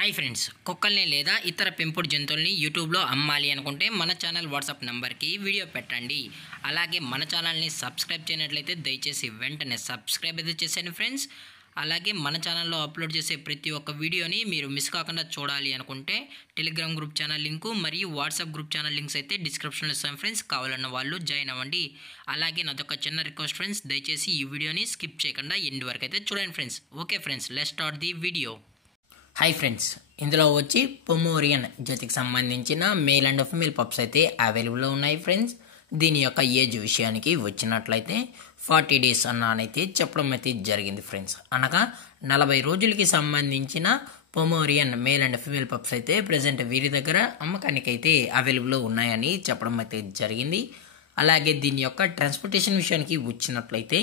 Hi friends, కుక్కల్ని లేదా ఇతర పెంపుడు జంతువుల్ని యూట్యూబ్లో అమ్మాలి అనుకుంటే మన ఛానల్ వాట్సాప్ నెంబర్కి వీడియో పెట్టండి. అలాగే మన ఛానల్ని సబ్స్క్రైబ్ చేయనట్లయితే దయచేసి వెంటనే సబ్స్క్రైబ్ అయితే చేసేయండి ఫ్రెండ్స్. అలాగే మన ఛానల్లో అప్లోడ్ చేసే ప్రతి ఒక్క వీడియోని మీరు మిస్ కాకుండా చూడాలి అనుకుంటే టెలిగ్రామ్ గ్రూప్ ఛానల్ లింకు మరియు వాట్సాప్ గ్రూప్ ఛానల్ లింక్స్ అయితే డిస్క్రిప్షన్లో ఇస్తాం ఫ్రెండ్స్. కావాలన్న వాళ్ళు జాయిన్ అవ్వండి. అలాగే నాదొక చిన్న రిక్వెస్ట్ ఫ్రెండ్స్, దయచేసి ఈ వీడియోని స్కిప్ చేయకుండా ఎండ్ వరకు అయితే చూడండి friends. Okay friends, let's start the video. Hi friends, ఇందులో వచ్చి పొమోరియన్ జాతికి సంబంధించిన మేల్ అండ్ ఫీమేల్ పప్స్ అయితే అవైలబుల్లో ఉన్నాయి ఫ్రెండ్స్. దీని యొక్క ఏజ్ విషయానికి వచ్చినట్లయితే 40 days అన్నానైతే చెప్పడం అయితే జరిగింది ఫ్రెండ్స్. అనగా 40 రోజులకి సంబంధించిన Pomeranian male and female pups అయితే ప్రజెంట్ వీరి దగ్గర అమ్మకానికి అయితే అవైలబుల్లో ఉన్నాయని చెప్పడం అయితే జరిగింది. అలాగే దీని యొక్క ట్రాన్స్పోర్టేషన్ విషయానికి వచ్చినట్లయితే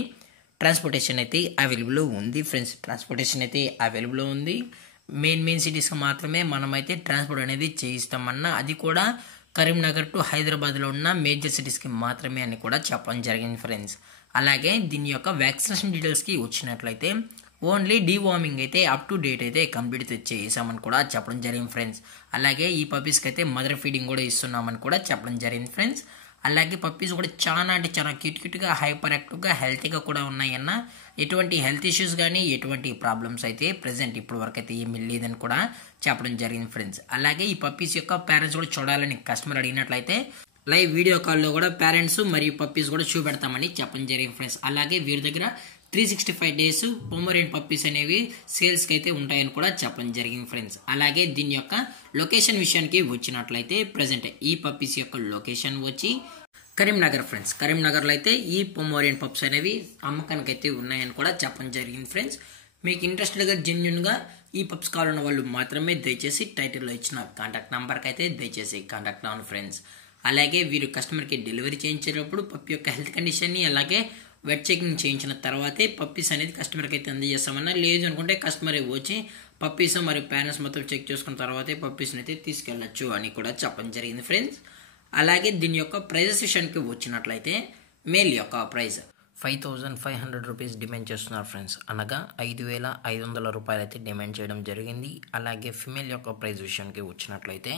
ట్రాన్స్పోర్టేషన్ అయితే అవైలబుల్లో ఉంది ఫ్రెండ్స్. ట్రాన్స్పోర్టేషన్ అయితే అవైలబుల్లో ఉంది. మెయిన్ సిటీస్కి మాత్రమే మనమైతే ట్రాన్స్పోర్ట్ అనేది చేయిస్తామన్నా, అది కూడా కరీంనగర్ టు హైదరాబాద్లో ఉన్న మేజర్ సిటీస్కి మాత్రమే అని కూడా చెప్పడం జరిగింది ఫ్రెండ్స్. అలాగే దీని యొక్క వ్యాక్సినేషన్ డీటెయిల్స్కి వచ్చినట్లయితే ఓన్లీ డీవార్మింగ్ అయితే అప్ టు డేట్ అయితే కంప్లీట్ చేసామని కూడా చెప్పడం జరిగింది ఫ్రెండ్స్. అలాగే ఈ పప్పీస్కి అయితే మదర్ ఫీడింగ్ కూడా ఇస్తున్నామని కూడా చెప్పడం జరిగింది ఫ్రెండ్స్. అలాగే పప్పీస్ కూడా చాలా అంటే చాలా క్యూట్గా హైపర్ యాక్టివ్గా హెల్తీగా కూడా ఉన్నాయన్న, ఎటువంటి హెల్త్ ఇష్యూస్ కానీ ఎటువంటి ప్రాబ్లమ్స్ అయితే ప్రజెంట్ ఇప్పుడు వరకు అయితే ఏమీ లేదని కూడా చెప్పడం జరిగింది ఫ్రెండ్స్. అలాగే ఈ పప్పీస్ యొక్క పేరెంట్స్ కూడా చూడాలని కస్టమర్ అడిగినట్లయితే లైవ్ వీడియో కాల్లో కూడా పేరెంట్స్ మరియు పప్పీస్ కూడా చూపెడతామని చెప్పడం జరిగింది ఫ్రెండ్స్. అలాగే వీరి దగ్గర 365 days పొమోరియన్ పప్పీస్ అనేవి సేల్స్కి అయితే ఉంటాయని కూడా చెప్పడం జరిగింది ఫ్రెండ్స్. అలాగే దీని యొక్క లొకేషన్ విషయానికి వచ్చినట్లయితే ప్రజెంట్ ఈ పప్పీస్ యొక్క లొకేషన్ వచ్చి కరీంనగర్ ఫ్రెండ్స్. కరీంనగర్లో అయితే ఈ పొమోరియన్ పప్స్ అనేవి అమ్మకానికి అయితే ఉన్నాయని కూడా చెప్పడం జరిగింది ఫ్రెండ్స్. మీకు ఇంట్రెస్టెడ్గా జెన్యున్గా ఈ పప్స్ కావాలన్న వాళ్ళు మాత్రమే దయచేసి టైటిల్లో ఇచ్చిన కాంటాక్ట్ నెంబర్కి అయితే దయచేసి కాంటాక్ట్ అవ్వండి ఫ్రెండ్స్. అలాగే వీరు కస్టమర్కి డెలివరీ చేయించేటప్పుడు పప్పి యొక్క హెల్త్ కండిషన్ని అలాగే వెట్ చెకింగ్ చేయించిన తర్వాతే పప్పీస్ అనేది కస్టమర్కి అయితే అందజేస్తామన్నా, లేదు అనుకుంటే కస్టమర్ వచ్చి పప్పీస్ మరియు పేరెంట్స్ మొత్తం చెక్ చేసుకున్న తర్వాతే పప్పీస్ని అయితే తీసుకెళ్ళచ్చు అని కూడా చెప్పడం జరిగింది ఫ్రెండ్స్. అలాగే దీని యొక్క ప్రైజెస్ విషయానికి వచ్చినట్లయితే మేల్ యొక్క ప్రైస్ 5500 రూపీస్ డిమాండ్ చేస్తున్నారు ఫ్రెండ్స్. అనగా 5500 రూపాయలు అయితే డిమాండ్ చేయడం జరిగింది. అలాగే ఫిమేల్ యొక్క ప్రైస్ విషయానికి వచ్చినట్లయితే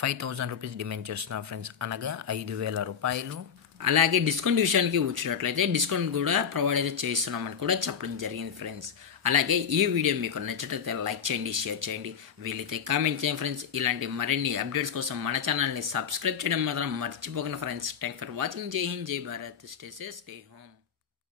5000 రూపీస్ డిమాండ్ చేస్తున్నారు ఫ్రెండ్స్. అనగా 5000 రూపాయలు. అలాగే డిస్కౌంట్ విషయానికి వచ్చినట్లయితే డిస్కౌంట్ కూడా ప్రొవైడ్ అయితే చేస్తున్నామని కూడా చెప్పడం జరిగింది ఫ్రెండ్స్. అలాగే ఈ వీడియో మీకు నచ్చినట్లయితే లైక్ చేయండి, షేర్ చేయండి, వీలైతే కామెంట్ చేయండి ఫ్రెండ్స్. ఇలాంటి మరిన్ని అప్డేట్స్ కోసం మన ఛానల్ని సబ్స్క్రైబ్ చేయడం మాత్రం మర్చిపోకండి ఫ్రెండ్స్. Thank for watching. జై హింద్, జై Bharat, stay safe, stay home.